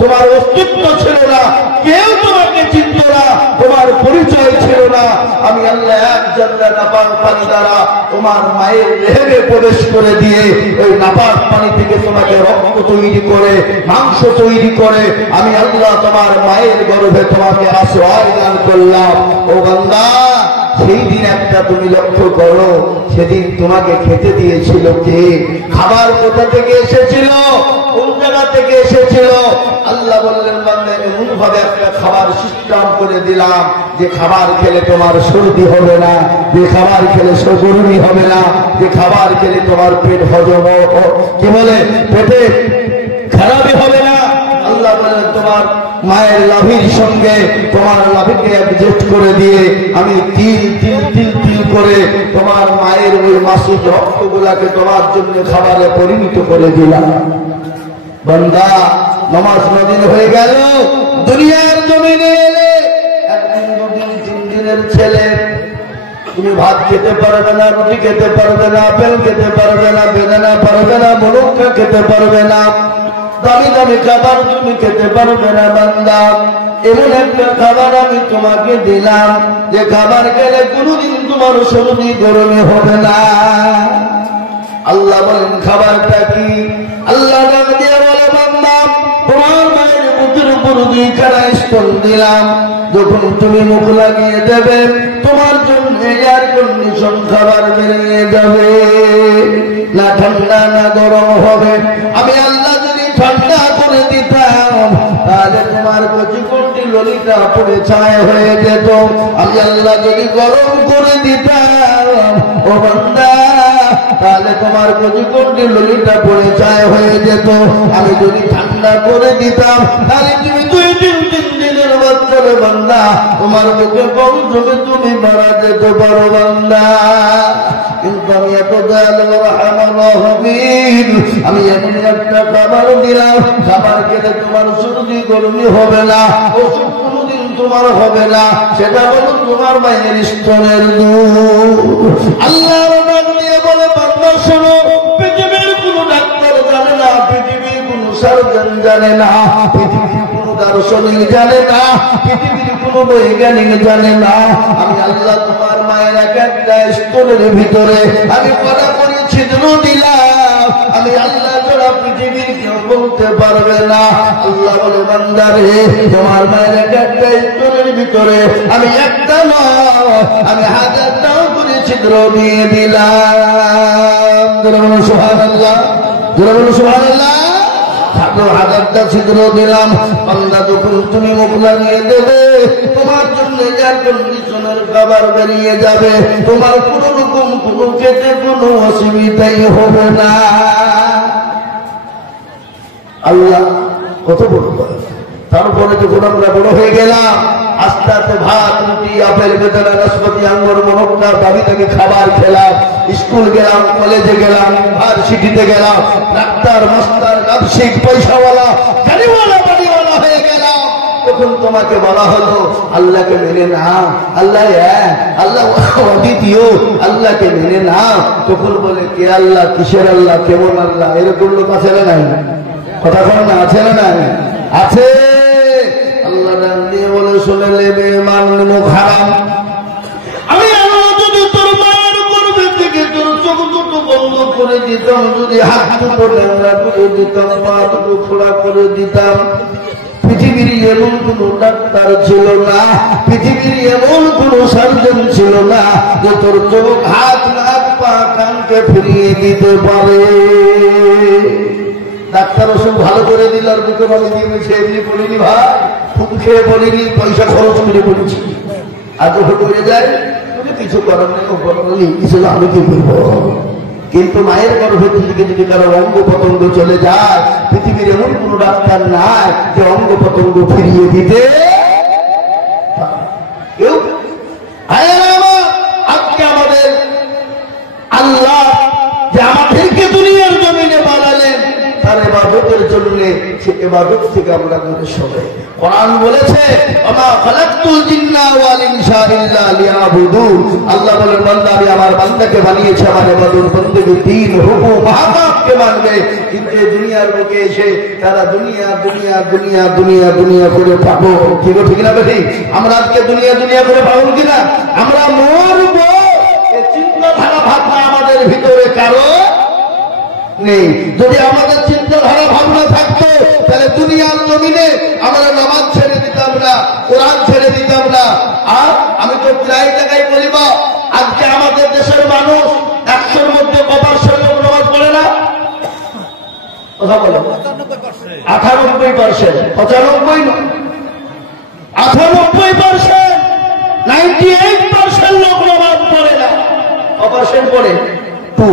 তোমার অস্তিত্ব ছিল না, কেউ তোমাকে চিনত না, তোমার পরিচয় ছিল না। আমি আল্লাহ এক জানলা নাপাক পানি দ্বারা তোমার মায়ের রেহেমে প্রবেশ করে দিয়ে ওই নাপাক পানি থেকে তোমাকে রক্ত তৈরি করে, মাংস তৈরি করে আমি আল্লাহ তোমার মায়ের গর্ভে তোমাকে আশ্রয় দান করলাম। ও বান্দা, সেই দিন একটা তুমি লক্ষ্য করো, সেদিন তোমাকে খেতে দিয়েছিল কে? খাবার কোথা থেকে এসেছিল? কোন জায়গা থেকে এসেছিল? আল্লাহ বললেন, বান্দা এমন ভাবে একটা খাবার সিস্টেম করে দিলাম যে খাবার খেলে তোমার সর্দি হবে না, যে খাবার খেলে সর্দি হবে না, যে খাবার খেলে তোমার পেট হজম কি বলে পেটে খারাপই হবে না। আল্লাহ বললেন, তোমার মায়ের লাভির সঙ্গে তোমার লাভিকে অ্যাডজাস্ট করে দিয়ে আমি তিল তিল তিল তিল করে তোমার মায়ের ওই মাসুদ রক্তগুলাকে তোমার জন্য খাবারে পরিণত করে দিলাম। বান্দা, নামাজ নদিন হয়ে গেল, দুনিয়ার জমিনে এলে একদিন দুদিন তিন দিনের ছেলে, তুমি ভাত খেতে পারবে না, রুটি খেতে পারবে না, আপেল খেতে পারবে না, বেদানা পারবে না, মুলুক্কা খেতে পারবে না, দামি দামি খাবার তুমি খেতে পারবে না। বান্দা, এমন একটা খাবার আমি তোমাকে দিলাম যে খাবার খেলে কোনদিন তোমার সর্দি গরমে হবে না। আল্লাহ বলেন, খাবারটা কি? আল্লাহ নাম দিয়ে বলে, বান্দা, তোমার মায়ের বুকের উপর 2খানা স্তন দিলাম, যখন তুমি মুখ লাগিয়ে দেবে তোমার জন্য এয়ার কন্ডিশন খাবার বেরিয়ে যাবে, না ঠান্ডা না গরম হবে। আমি আল্লাহ যদি ঠান্ডা করে দিতাম তাহলে তোমার কচি ললিটা পড়ে ছায় হয়ে যেত। আমি আল্লাহ যদি গরম করে দিতাম ও বান্দা, তাহলে তোমার কচি ললিটা পড়ে ছায় হয়ে যেত। আমি যদি ঠান্ডা করে দিতাম তাহলে তুমি 2-3 দিনের বাচ্চারে বান্দা তোমার বুকে কম জমে তুমি মারা যেতে পারো বান্দা। কিন্তু আমি এত দয়ালু রহমানুর, আমি এমন একটা খাবার দিলাম, খাবার খেলে তোমার সর্দি গরমি হবে না, ওষুধ কোনদিন তোমার হবে না, সেটা হলো তোমার মায়ের স্তনের দুধ। আল্লাহর নাম নিয়ে বলে, বান্দা শোনো, পৃথিবীর কোন ডাক্তার জানে না, পৃথিবীর কোন সার্জন জানে না, পৃথিবীর কোন দার্শনিক জানে না, পৃথিবীর কোন বৈজ্ঞানিক জানে না, আমি আল্লাহ তোমার মায়ের এক একটা স্তনের ভিতরে আমি কড়া করে ছিদ্র দিলাম। আমি আল্লাহ ছাড়া পৃথিবীর কেউ বলতে পারবে না। আল্লাহ বলে, বান্দা রে, তোমার মায়ের এক একটা স্তনের ভিতরে আমি একটা নয়, আমি 1000টাও করে ছিদ্র দিয়ে দিলাম। সুবহানাল্লাহ, সুবহানাল্লাহ। 1000টা ছিদ্র দিলাম। বান্দা, যখন তুমি মুখ লাগিয়ে দেবে তোমার জন্য এয়ার কন্ডিশনের খাবার বেরিয়ে যাবে, তোমার কোন রকম কোনো খেতে কোনো অসুবিধাই হবে না। আল্লাহ কত বড়। তারপরে যখন আমরা বড় হয়ে গেলাম, আস্তে আস্তে ভাত রুটি আপেল বেদানা নাশপাতি আঙ্গুর মুলুক্কা দাবি থেকে খাবার খেলাম, স্কুল গেলাম, কলেজে গেলাম, ভার্সিটিতে গেলাম, ডাক্তার মাস্টার ব্যবসায়িক পয়সাওয়ালা গাড়িওয়ালা বাড়িওয়ালা হয়ে গেলাম। তখন তোমাকে বলা হলো আল্লাহকে মেনে নাও, আল্লাহ এক, আল্লাহ অদ্বিতীয়, আল্লাহকে মেনে নাও। তখন বলে, কে আল্লাহ, কিসের আল্লাহ, কেমন আল্লাহ? এরকম লোক আছে না নাই? কথা বল না, আছে না নাই? আছে। আল্লাহ নাম দিয়ে বলে, শুনে নেবে মান মুখ হারাম। আমি আল্লাহ যদি তোর মায়ের গর্ভে থেকে তোর চোখ দুটো বন্ধ করে দিতাম, যদি হাত দুটো ন্যাংরা করে দিতাম, পা দুটো খোলা করে দিতাম, পৃথিবীর এমন কোন ডাক্তার ছিল না, পৃথিবীর এমন কোন সার্জন ছিল না যে তোর চোখ হাত নাক পা কানকে ফিরিয়ে দিতে পারে। ডাক্তার ওষুধ ভালো করে দিল আর বুকে বলে দিয়েছে, এমনি বলিনি ভাই, ফুক খেয়ে বলিনি, পয়সা খরচ করে বলেছি। আর যখন হয়ে যায় তুমি কিছু করার নেই, বলি কিছু আমি কি করবো। কিন্তু মায়ের গর্ভে থেকে যদি কারো অঙ্গ প্রত্যঙ্গ চলে যায়, পৃথিবীর এমন কোন ডাক্তার নাই যে অঙ্গ প্রত্যঙ্গ ফিরিয়ে দিতে কেউ। আজকে আমাদের আল্লাহ যে আমাদেরকে দুনিয়ার জমিনে বানালেন, তার ইবাদত ইবাদতের জন্য, সে ইবাদত থেকে আমরা দূরে সরে। কোরআন বলেছে ওমা খালাকতুল জিন্না ওয়াল ইনসা ইল্লা লিয়াবুদুন, আল্লাহ বলেন বান্দা আমি আমার বান্দাকে বানিয়েছি আমার ইবাদত বন্দেগী দ্বীন হুকুম মাহকামকে মানবে। কিন্তু এই দুনিয়ার বুকে এসে তারা দুনিয়া দুনিয়া দুনিয়া দুনিয়া দুনিয়া করে পাবো। ঠিক না বেঠি? আমরা আজকে দুনিয়া দুনিয়া করে পাবো কিনা? আমরা মরবো, এই চিন্তাধারা ভাবনা আমাদের ভিতরে কারো নেই। যদি আমাদের চিন্তাধারা ভাবনা থাকতো তাহলে দুনিয়ার জমিনে আমরা নামাজ ছেড়ে দিতাম না, কোরআন ছেড়ে দিতাম না। আর আমি তো প্রায় জায়গায় বলিব, আজকে আমাদের দেশের মানুষ 100-র মধ্যে কবার লোক নামাজ পড়ে না? কথা বলো 98%, 95 নয়, 98%, 98% লোক নামাজ পড়ে না। কপারসেন্ট পড়ে 2।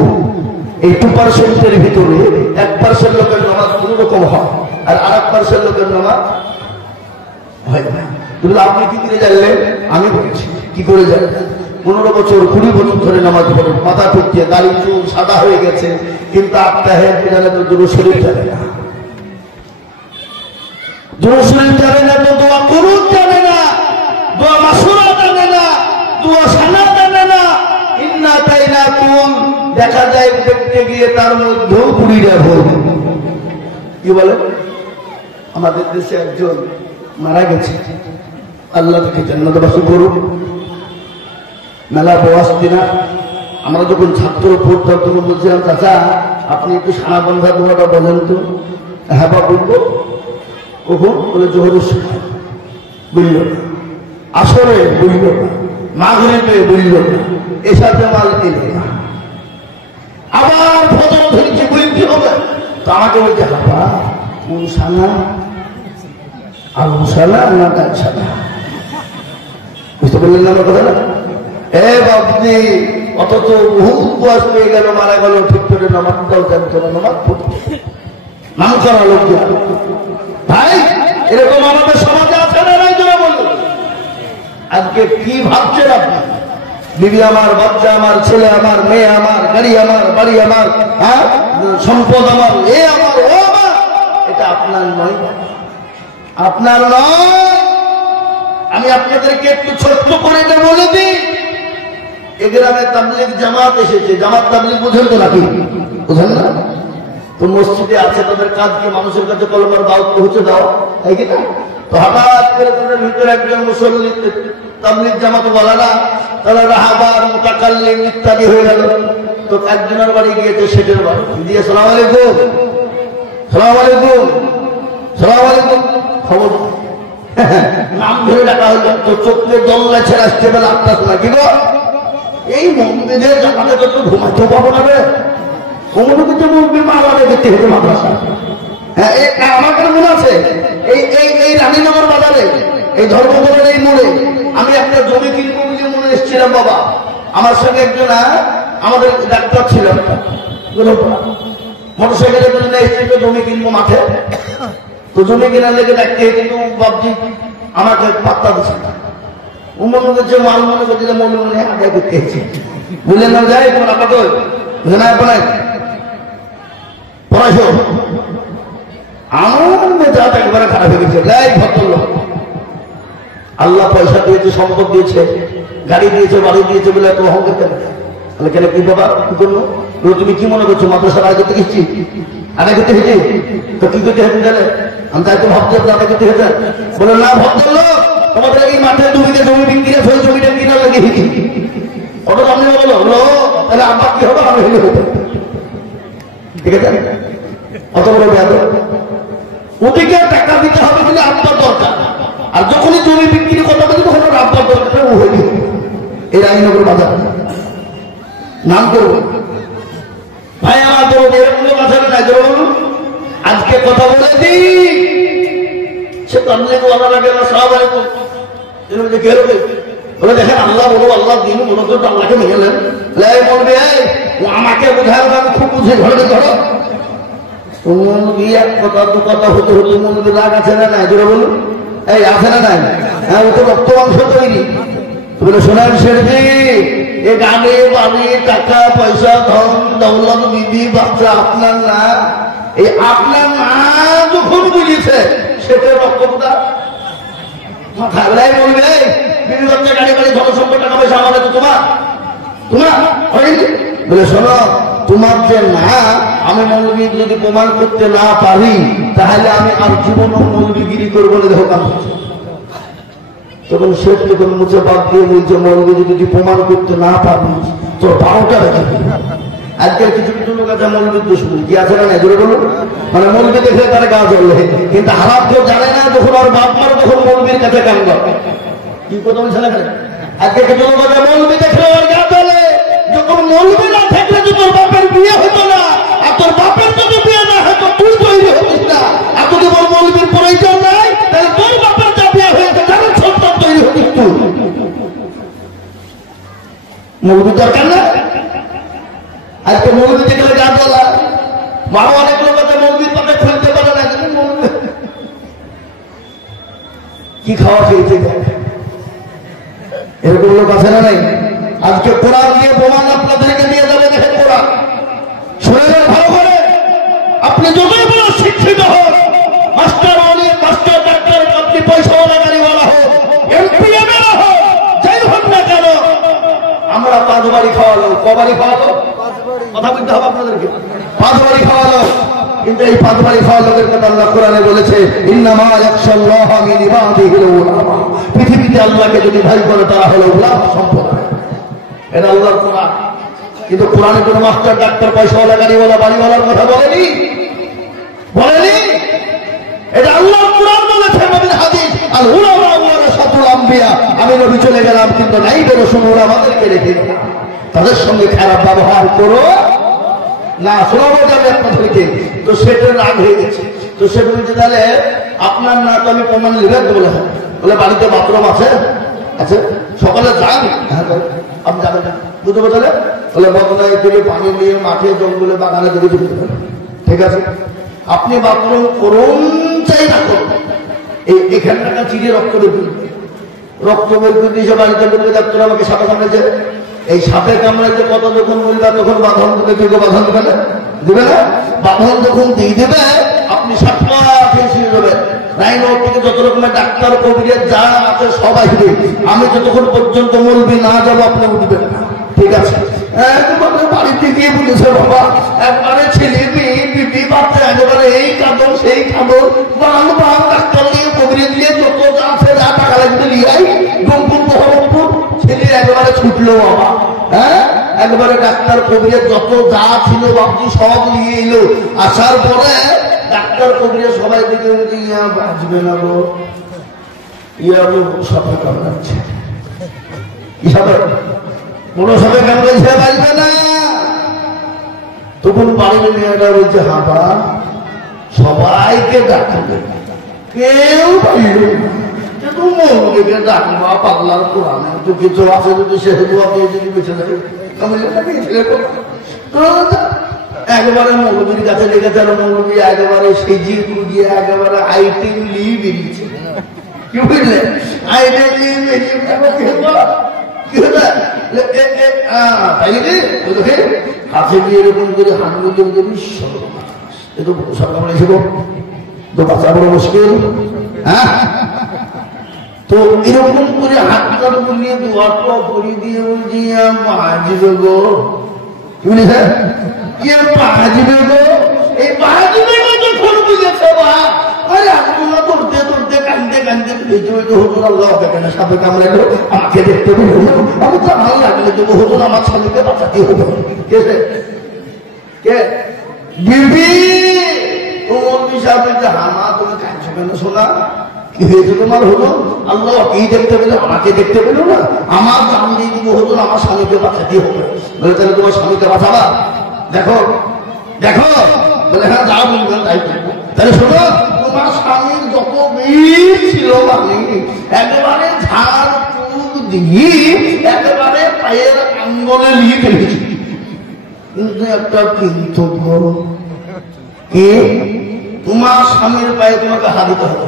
এই 2%-এর ভিতরে 1% লোকের নামাজ কোন রকম হয়, আর 8% লোকের নামাজ হয় না। কিন্তু আপনি কি করে জানলেন? আমি বলছি কি করে জানলেন? 15 বছর 20 বছর ধরে নামাজ পড়ে, মাথা টুকছে, দাড়ি চুল সাদা হয়ে গেছে, কিন্তু আপনার হেড জানে তো দুরূদ শরীফ জানে না, দুরূদ শরীফ জানে না, তো দোয়া কুনুত জানে না, দোয়া মাসুরা জানে না, দোয়া সানা জানে না। ইন্না তাইনাকুম দেখা যায় দেখতে গিয়ে তার মধ্যেও 20টা ভুল। কি বলে? আমাদের দেশে একজন মারা গেছে, আল্লাহ তাকে জান্নাতবাসী করুন। মেলা বয়স দিনা আমরা যখন ছাত্র পড়তাম তখন বলছিলাম, চাচা আপনি একটু সানা বন্ধা দোয়াটা বলেন তো। হ্যাঁ বা বলবো। কখন? বলে জোহরের সময় বুঝল না, আসরে বুঝল না, মাগরিবে বুঝল না, এসাতে মাল দিল না, আবার ফজর ধরেছি বুঝি কি হবে? তো আমাকে বলতে হাবা কোন সানা, আলু সানা না ডাল সানা? বুঝতে পারলেন না আমার কথাটা? এ বাবজি, অথচ বহুত বয়স পেয়ে গেল, মারা গেল, ঠিক করে নামাজটাও জানতো না, নামাজ পড়তো নাম করা লোক। ভাই এরকম আমাদের সমাজে আছে না নাই? যারা বলল আজকে কি ভাবছেন আপনি? বিবি আমার, বাচ্চা আমার, ছেলে আমার, মেয়ে আমার, গাড়ি আমার, বাড়ি আমার, হ্যাঁ সম্পদ আমার, এ আমার, ও আমার, এটা আপনার নয়, আপনার নয়। আমি আপনাদেরকে একটু ছোট্ট করে এটা বলে দিই, এ গ্রামে তাবলীগ জামাত এসেছে। জামাত তাবলীগ বুঝেন তো নাকি? বুঝেন না? তো মসজিদে আছে, তাদের কাজকে মানুষের কাছে কলমার দাওয়াত পৌঁছে দাও, তাই কি না? তো হঠাৎ করে তাদের ভিতরে একজন মুসল্লি তাবলীগ জামাত বলা না, তারা রাহাবার মুতাকাল্লিম ইত্যাদি হয়ে গেল। তো একজনের বাড়ি গিয়েছে, শেঠের বাড়ি দিয়ে সালাম আলাইকুম, সালাম আলাইকুম, সালাম আলাইকুম, খবর নাম ধরে ডাকা হলো। তো চোখে জল ছেড়ে আসছে বেলা 8টার সময়। কি গো এই মন্দিরের জামাতে যত ঘুমাইতে পাবো না রে, কোনো কিছু মন্দির মা বাবা দেখতে হতো মাদ্রাসা। হ্যাঁ আমার কাছে মনে আছে, এই রানীনগর বাজারে, এই ধর্মপুরের এই মোড়ে আমি একটা জমি কিনবো বলে মনে এসেছিলাম। বাবা আমার সঙ্গে একজন আমাদের ডাক্তার ছিল, মোটরসাইকেলের জন্য এসেছিল জমি কিনবো মাঠে। তো জমি কেনার লেগে ডাকতে, কিন্তু বাবজি আমাকে পাত্তা দিচ্ছে না। ও মনে করছে মাল মনে করছে মনে মনে আদায় করতে এসেছে, বুঝলেন না? যাই তোমার আপাত বুঝে না আপনার পড়াশো আমার মেজাজ একবারে খারাপ হয়ে গেছে। এই ভদ্রলোক আল্লাহ পয়সা দিয়েছে, সম্পদ দিয়েছে, গাড়ি দিয়েছে, বাড়ি দিয়েছে বলে এত অহংকার কেন? তাহলে কেন? কি বাবা কি করলো? তুমি কি মনে করছো মাদ্রাসার আগে করতে গেছি, আগে করতে গেছি? তো কি করতে হেঁটে গেলে? আমি তাই তো ভাবছি আগে করতে হেঁটে বলে না ভদ্রলোক, তোমাদের এই মাঠে 2 বিঘে জমি বিক্রি সেই জমিটা কিনা লাগে অত আপনি বলো বলো, তাহলে আমার কি হবে? আমি হইলে হতো, ঠিক আছে? অত বড় ব্যাধ ওদিকে টাকা দিতে হবে বলে আপনার দরকার, আর যখনই জমি বিক্রি কথা বলি তখন আপনার দরকার ও হয়ে গেল। এই রানীনগর বাজার নাম করব ভাই আমার বলুন, এরকম বাজারে যাই বলুন। আজকে কথা বলে দিই, সে তাবলীগ ওয়ালারা গেল সালাম আলাইকুম বলে, দেখেন আল্লাহ বলো, আল্লাহ দিন বলো, তো আল্লাহকে মেনে লাই বলবে আমাকে বোঝায়, আমি খুব বুঝে ঘরে ধরো এক কথা 2 কথা হতে হতে মনে রাগ আছে না নাই? জোরে বলুন, এই আছে না নাই? হ্যাঁ ও তো রক্ত মাংস তৈরি। বলে শোনেন শেঠজি, এ গাড়ি বাড়ি টাকা পয়সা ধন দৌলত বিবি বাচ্চা আপনার না, এই আপনার না যখন বুঝেছে সেটা রকমটা বলবে বিবি বাচ্চা গাড়ি বাড়ি ধন সম্পদ টাকা পয়সা আমাদের তো তোমার তোমার হয়নি বলে শোনো, তোমার যে না আমি মৌলবী যদি প্রমাণ করতে না পারি তাহলে আমি আর জীবনও মৌলবীগিরি করবো না। দেখো কাম তখন শেখ যখন মুছে বাদ দিয়ে বলছে মৌলবী যদি প্রমাণ করতে না পারি তোর 12টা রেখে। আজকের কিছু কিছু লোক আছে মৌলবীর দুশ্মন কি আছে না জোরে বলুন, মানে মৌলবী দেখলে তার গা জ্বলে, কিন্তু হারাপ কেউ জানে না যখন ওর বাপ মার তখন মৌলবীর কাছে কান্দ কি কথা বলছে না। আজকে কিছু লোক আছে মৌলবী দেখলে ওর গা জ্বলে, যখন মৌলবী না থাকলে তো তোর বাপের বিয়ে হতো না, আর তোর বাপের যদি বিয়ে না হতো তুই তৈরি হতিস না। আর যদি তোর মৌলবীর প্রয়োজন নাই তাহলে তোর বাপের যা বিয়ে হয়েছে তাদের সন্তান তৈরি হতিস তুই। মৌলবী দরকার না। আজকে মৌলবী দেখলে গা জ্বলা, মাও অনেক লোক আছে মৌলবীর পাতে খুলতে পারে না, কি খাওয়া খেয়েছে এরকম লোক আছে না নাই। আজকে কোরআন নিয়ে প্রমাণ আপনাদেরকে দিয়ে যাবে। দেখেন কোরআন শরীরের ভালো করে, আপনি যতই বড় শিক্ষিত হোক, মাস্টার অনেক মাস্টার ডাক্তার, আপনি পয়সাওয়ালা গাড়িওয়ালা হোক, এমপি এমএলএ হোক, যাই হোক না কেন, আমরা 5 বাড়ি খাওয়ালো। কবাড়ি খাওয়ালো? কথা বলতে হবে আপনাদেরকে। 5 বাড়ি খাওয়ালো, কিন্তু এই 5 বাড়ি খাওয়া লোকের কথা আল্লাহ কোরআনে বলেছে ইন্নামা ইয়াখশাল্লাহা মিন ইবাদিহিল উলামা। পৃথিবীতে আল্লাহকে যদি ভয় করে তারা হলো উলামা সম্প্রদায়। এটা আল্লাহর কোরআন, কিন্তু কোরআনে কোনো মাস্টার ডাক্তার পয়সাওয়ালা গাড়িওয়ালা বাড়িওয়ালার কথা বলেনি, বলেনি। এটা আল্লাহর কোরআন বলেছে নবীর হাদিস আল উলামা ওয়ারাসাতুল আম্বিয়া। আমি নবী চলে গেলাম কিন্তু নাইবে রাসূল আমাদেরকে রেখে তাদের সঙ্গে খারাপ ব্যবহার করো না। শোনাবো যাবে আপনাদেরকে, তো সেটা রাগ হয়ে গেছে। তো সে বলছে তাহলে আপনার না তো আমি প্রমাণ লিখে বলে হ্যাঁ, বলে বাড়িতে বাথরুম আছে? আচ্ছা সকালে যান? হ্যাঁ আপনি যাবেন না, বুঝতে পারলে বলে বদলায় থেকে পানি নিয়ে মাঠে জঙ্গলে বাগানে থেকে যেতে পারেন, ঠিক আছে আপনি বাথরুম করুন চাই না করুন, এখানটা চিড়ে রক্ত বের করবে, রক্ত বের করে দিয়েছে বাড়িতে বলবে ডাক্তার আমাকে সাপে কামড়েছে। এই সাপে কামড়াইতে কত যখন বলবা তখন বাঁধন দেবে, কেউ বাঁধন দেবে না, দেবে না। বাঁধন যখন দিয়ে দেবে আপনি সাপলা ফেঁসিয়ে দেবেন। লাইন থেকে যত রকমের ডাক্তার কবিরের যা আছে সব আসবে। আমি যতক্ষণ পর্যন্ত মলবি না যাবো আপনি উঠবেন না, ঠিক আছে। বাড়িতে গিয়ে বলেছে বাবা একবারে ছেলে মেয়ে বিবি বাচ্চা একেবারে এই কাঁদন সেই কাঁদন, বাং বাং ডাক্তার নিয়ে কবিরে দিয়ে যত যা আছে যা টাকা লাগবে লিয়াই ডুমপুর বহরমপুর ছেলে একেবারে ছুটলো বাবা। হ্যাঁ একবারে ডাক্তার কবিরের যত যা ছিল বাবজি সব নিয়ে এলো। আসার পরে ডাক্তার কবিরের সবাই দিকে ইয়া বাঁচবে না গো, ইয়া সাপে কামড়াচ্ছে, কি সাপে কোন সাপে কামড়াচ্ছে বাঁচবে না। তখন বাড়ির মেয়েরা বলছে হাঁপা সবাইকে ডাকবে, কেউ পাইল কিন্তু মৌলকে ডাকবা পাগলার কোরআনে তো কিছু আছে যদি সে দোয়াকে যদি বেঁচে যাবে একবারে মৌলবীর কাছে লেগেছে। আর মৌলবী একেবারে সেজিয়ে গুজিয়ে একেবারে আইটেম নিয়ে বেরিয়েছে, কি বুঝলে আইটেম নিয়ে বেরিয়ে কাছে গিয়ে এরকম করে হাঁটু একটু সরকার এসে তো বাচ্চা বড় মুশকিল। হ্যাঁ তো এরকম করে হাতটা বলিয়ে দোয়াটা করে দিয়ে বলছি বাজিবে গো, কি বলি হ্যাঁ বাজিবে গো, এই বাজিবে গো যখন বুঝেছে বা আরে আপনারা দৌড়তে দৌড়তে কান্দতে কান্দতে হুজুর আল্লাহ দেখেন সাপে কামড়াইলো আমাকে দেখতে পেল, আমি তো ভালো লাগলে যে হুজুর আমার স্বামীকে বাঁচাতে হবে। কে বিবি ওমর সাহেব বলছে হামা তুমি কাঁদছো কেন শোনা, কি হয়েছে তোমার? হলো আল্লাহ কি দেখতে পেলো আমাকে দেখতে পেলো না, আমার দাম দিয়ে দিব হতো আমার স্বামীকে বাঁচাতে হবে। বলে তাহলে তোমার স্বামীকে বাঁচাবা, দেখো দেখো বলে হ্যাঁ যা বলবেন তাই করবো। তাহলে শোনো তোমার স্বামীর যত বীর ছিল আমি একেবারে ঝাড় চুল দিয়ে একেবারে পায়ের আঙ্গলে নিয়ে ফেলেছি, কিন্তু একটা কিন্তু কি তোমার স্বামীর পায়ে তোমাকে হাত দিতে হবে।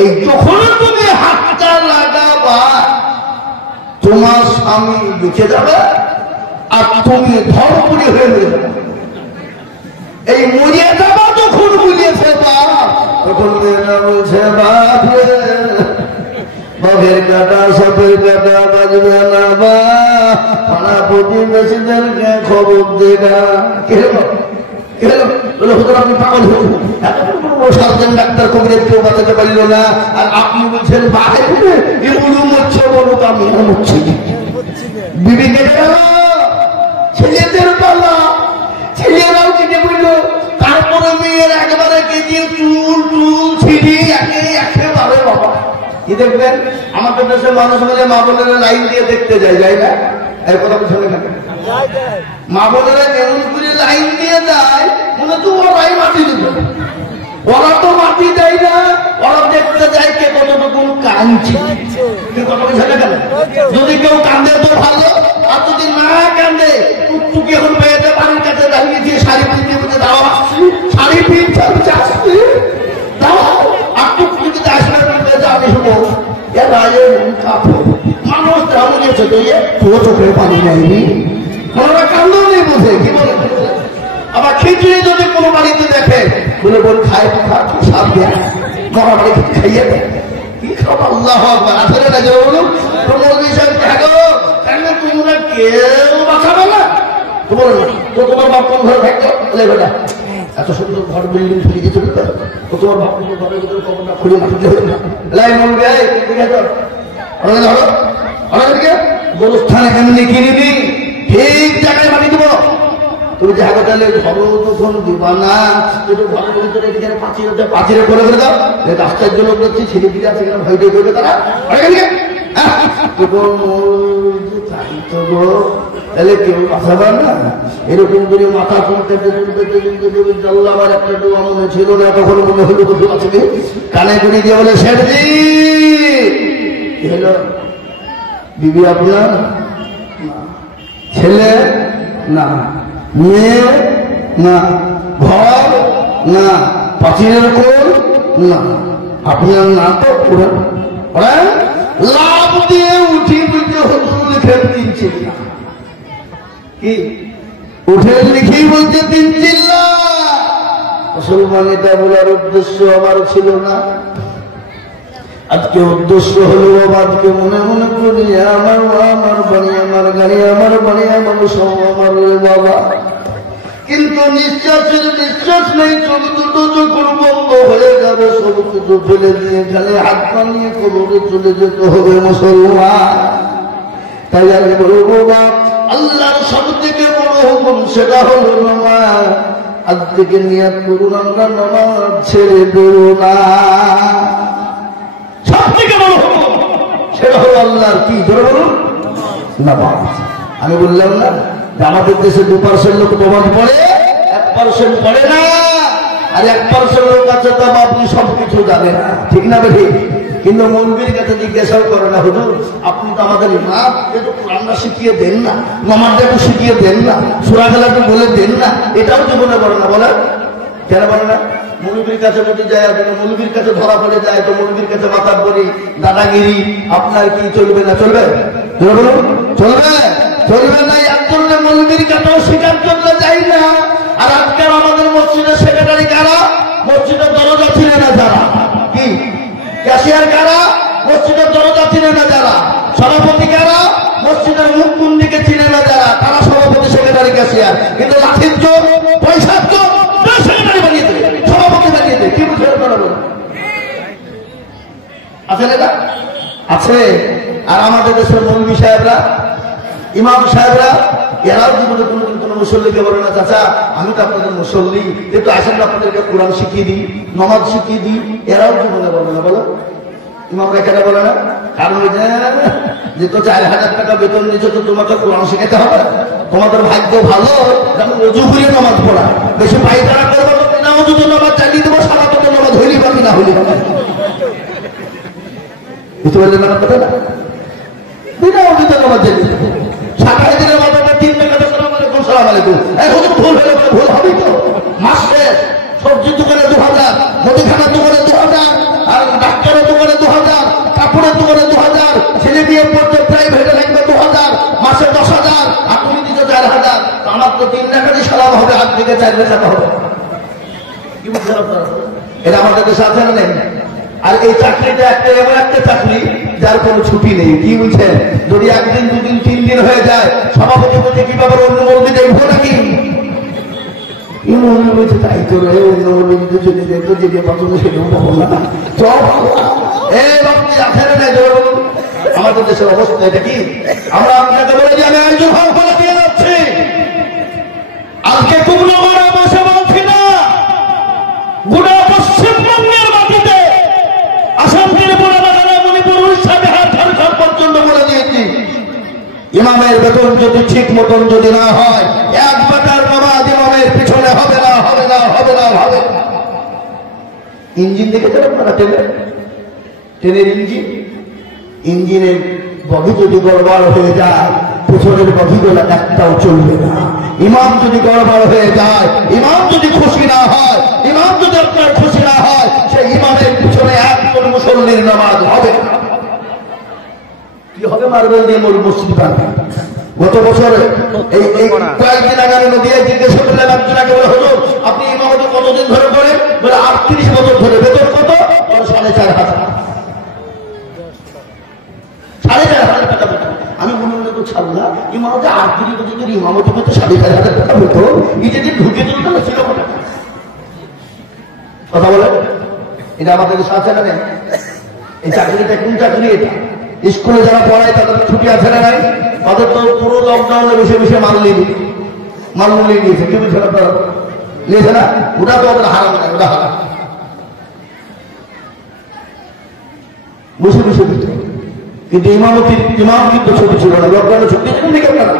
এই যখন তুমি হাতটা লাগাবা তোমার স্বামী বেঁচে যাবে আর তুমি ধরপুরি হয়ে যাবে। এই মরিয়া যাবা যখন বুঝিয়েছে বাপ, তখন মেয়েরা বলছে বাপ বাঘের কাটা সাপের কাটা বাজবে না বা পাড়া প্রতিবেশীদেরকে খবর দেগা। আপনি পাগল হলেন, ডাক্তার কবিরের কেউ বাঁচাতে পারল না, আর আপনি বলছেন বাঘে এগুলো মরছে, বলুক আমি মরছি। বিবি কেটে গেল, ছেলেদের পালা, ছেলেরাও কেটে পড়ল। তারপরে মেয়ের একেবারে কেটে চুল টুল ছিঁড়ি একেবারে বাবা। কি দেখবেন আমাদের দেশের মানুষ মিলে মা বোনেরা লাইন দিয়ে দেখতে যায়, যায় না? এর কথা বলছেন না, মা বোনেরা যেমন করে লাইন দিয়ে যায় মনে তো ওরাই মাটি দিবে। ওরা তো মাটি দেয় না, ওরা দেখতে যায় কে কতটুকু কাঁদছে। কথা বলছেন না কেন? যদি কেউ কাঁদে তো ভালো, আর যদি না কাঁদে টুকটুকি এখন পেয়েছে বাড়ির কাছে দাঁড়িয়ে দিয়ে শাড়ি পিনতে বলতে দাও, শাড়ি পিনতে আসবে দাও, আর টুকটুকিতে আসবে আমি শুনো মানুষ দাঁড়িয়েছে তো চোখের পানি নেয়নি, ওরা কান্দও নেই বোঝে। কি বলে? আবার খিচুড়ি যদি কোনো বাড়িতে দেখে বলে বোন খায় কি সাপ দেয়, মরা বাড়ি খাইয়ে দেয়, কি খাবো আল্লাহ আসলে না যে বলুন তোমরা কেউ বাঁচাবে না। তো বলো না তো তোমার বাপ কোন ঘরে থাকতো? বেটা এত সুন্দর ঘর বিল্ডিং ফিরে গিয়ে চলবে তো তোমার বাপ ঘরের ভিতরে কবরটা খুলে মাটিতে হয়ে না গোরস্থানে এমনি কিনিবি ঠিক জায়গায় মাটি দিব। তুমি দেখা তাহলে ঘর তখন দিবা না, একটু ঘরের ভিতরে পাঁচিরে করে করে দাও, রাস্তার জন্য করছি ছেলে দিকে আছে কিনা ভয় দিয়ে করবে তারা। তাহলে কেউ বাঁচাবার না, এরকম করে মাথা তুলতে আমার একটা ডোয়া মনে ছিল না, তখন মনে হলো কিছু আছে কানে করে দিয়ে বলে শেঠজি হলো বিবি আপনার ছেলে না, মেয়ে না, ঘর না, পাঁচিলের কোল না, আপনার না তো পুরো লাভ দিয়ে উঠি বুঝতে হুজুর লিখে 3 চিল্লা। কি উঠে লিখেই বলছে 3 চিল্লা। মুসলমান এটা বলার উদ্দেশ্য আমার ছিল না, আজকে উদ্দেশ্য হলো আজকে মনে মনে করি আমার আমার বাড়ি আমার গাড়ি আমার বাড়ি আমার সব আমার বাবা, কিন্তু নিঃশ্বাসের নিঃশ্বাস নেই। চোখ দুটো যখন বন্ধ হয়ে যাবে সব কিছু ফেলে দিয়ে খালি হাত পা নিয়ে কবরে চলে যেতে হবে মুসলমান। তাই আমি বলবো না আল্লাহর সব থেকে বড় হুকুম সেটা হলো নামাজ। আজ থেকে নিয়াত করুন আমরা নামাজ ছেড়ে দেব না। সব থেকে বড় হুকুম সেটা হলো আল্লাহর কি ধরে বলুন নামাজ। আমি বললাম না আমাদের দেশে 2% লোক নামাজ পড়ে, 1% পড়ে না, আর 1% লোক আছে তা আপনি সবকিছু জানে না, ঠিক না বেঠিক? কিন্তু মৌলবীর কাছে জিজ্ঞাসাও করে না হুজুর আপনি তো আমাদের ইমাম, একটু কোরআনটা শিখিয়ে দেন না, নামাজটা একটু শিখিয়ে দেন না, সূরা খেলা একটু বলে দেন না, এটাও জীবনে বলে না। বলে কেন বলে না? মৌলবীর কাছে যদি যায়, মৌলবীর কাছে ধরা পড়ে যায় তো মৌলবীর কাছে মাথা পড়ি দাদাগিরি আপনার কি চলবে না? চলবে? চলবে? চলবে না। একজন্য মৌলবীর কাছেও শেখার জন্য যাই না। আর আজকাল আমাদের মসজিদের সেক্রেটারি কারা? মসজিদের দরজা ছিলেন না যারা, কি ক্যাশিয়ার কারা? মসজিদের দরজা চিনে না যারা, সভাপতি কারা? মসজিদের মুখ কোন দিকে চিনে না যারা, তারা সভাপতি সেক্রেটারি ক্যাশিয়ার। কিন্তু লাঠির চোর পয়সার চোর সেক্রেটারি বানিয়ে দেবে, সভাপতি বানিয়ে দেবে। কি বুঝে আছে না? আছে। আর আমাদের দেশের মৌলবী সাহেবরা ইমাম সাহেবরা এরাও জীবনে কোনোদিন কোনো মুসল্লিকে বলে না চাচা আমি তো আপনাদের মুসল্লি, একটু আসেন আপনাদেরকে কোরআন শিখিয়ে দিই, নামাজ শিখিয়ে দিই, এরাও জীবনে বলে না। বলো ইমামরা কেন বলে না? কারণ যে তো 4000 টাকা বেতন দিচ্ছে তো তোমাকে কোরআন শিখাতে হবে। তোমাদের ভাগ্য ভালো যেমন রজু করে নামাজ পড়া, বেশি পাইকারা করবো তো বিনা অজুতে নামাজ চালিয়ে দেবো, সারা তো নামাজ হইলি বা বিনা হইলি বুঝতে পারলেন না কথা না? বিনা অজুতে নামাজ চালিয়ে দেবো, সারা দিনের মাথাটা 3 টাকা সালাম আলাইকুম সালাম আলাইকুম। এখন ভুল হলে ভুল হবেই তো। মাস শেষ, সবজির দোকানে 2000, মুদিখানার দোকানে 2000, আর ডাক্তারের দোকানে 2000, কাপড়ের দোকানে 2000, ছেলে বিয়ে পড়তে প্রাইভেটে লাগবে দিকে 4 বেচাতে হবে। কি বুঝছেন আপনারা? এটা আমাদের দেশে আছে না নেই? আর এই চাকরিটা একটা এমন একটা চাকরি যার কোনো ছুটি নেই। কি বুঝছেন? যদি 1 দিন 2 দিন 3 দিন হয়ে যায়, সভাপতি বলতে কিভাবে অন্য বলতে দেখবো নাকি? তাই তো রে, অন্য বলতে যদি দেখবো যে পছন্দ সেটা পাবো না। আমাদের দেশের অবস্থা এটা কি? আমরা আপনাকে বলে যে আমি আইন বলে দিয়ে যাচ্ছি, আজকে কুমড়া বসে বলছি না, গোটা পশ্চিমবঙ্গের মাটিতে আসাম, ত্রিপুরা, মেঘালয়, মণিপুর, উড়িষ্যা, বিহার, ঝাড়খণ্ড পর্যন্ত বলে দিয়েছি, ইমামের বেতন যদি ঠিক মতন যদি না হয়, 1 বেটার নামাজ ইমামের পিছনে হবে না, হবে না, হবে না, হবে না। ইঞ্জিন দেখেছেন আপনারা? ট্রেনের ইঞ্জিনের বগি যদি গড়বড় হয়ে যায়, পেছনের বগিগুলো একটাও চলবে না। ইমাম যদি গড়বড় হয়ে যায়, ইমাম যদি খুশি না হয়, ইমাম যদি আপনার খুশি না হয়, সেই ইমামের পিছনে একজন মুসল্লির নামাজ হবে না। কি হবে? মার্বেল দিয়ে মসজিদ বানাবে। গত বছরে এই কয়েকদিন আগে নদীয়া জিজ্ঞেসা করলেন একজনকে, বলে হলো আপনি ইমামতি কতদিন ধরে করেন? বলে 38 বছর ধরে। বেতন কত? 4,500 4,500 টাকা বেতন। আমি মনে মনে তো ছাড়লা, ইমামতি 38 বছর ধরে ইমামতি করতে 4,500 টাকা বেতন, নিজেদের ঢুকে তুলতে ছিল কথা বলে। এটা আমাদের সাথে না নেই? এই চাকরিটা কোন চাকরি? এটা স্কুলে যারা পড়ায় তাদের ছুটি আছে না নাই? তাদের তো পুরো লকডাউনে বসে বসে মাল নিয়েছে। কি বুঝছেন আপনারা? নিয়েছে না? ওটা তো ওদের হারাম নাই, ওটা হারাম বসে বসে দিতে। কিন্তু ইমাম কিন্তু ছুটি ছিল না, লকডাউনে ছুটি আপনারা